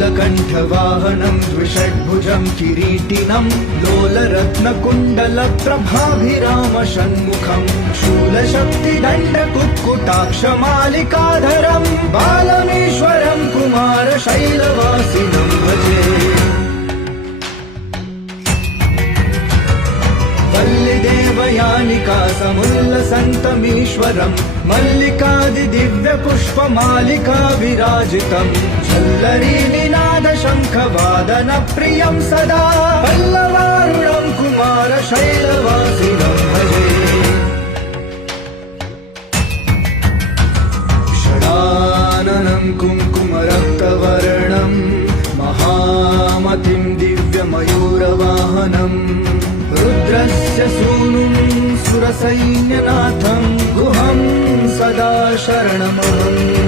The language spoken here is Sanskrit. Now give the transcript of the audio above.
नीलकण्ठवाहनं द्विषड्भुजं किरीटिनं लोलरत्नकुण्डलप्रभाभिरामषण्मुखं शूलशक्तिदण्डकुक्कुटाक्षमालिकाधरं बालमेश्वरं कुमारशैलवासिनं भजे। वल्लिदेवयानिका समुल्लसन्तमीश्वरम् मल्लिकादिदिव्यपुष्पमालिका विराजितं झल्लरीनिनादशङ्खवादनप्रियं सदा पल्लवारुणं कुमारशैलवासिनं भजे। षडाननं कुङ्कुमरक्तवर्णं महामतिं दिव्यमयूरवाहनम् रुद्रस्य सूनुं सुरसैन्यनाथं गुहं सदा शरणमहम्।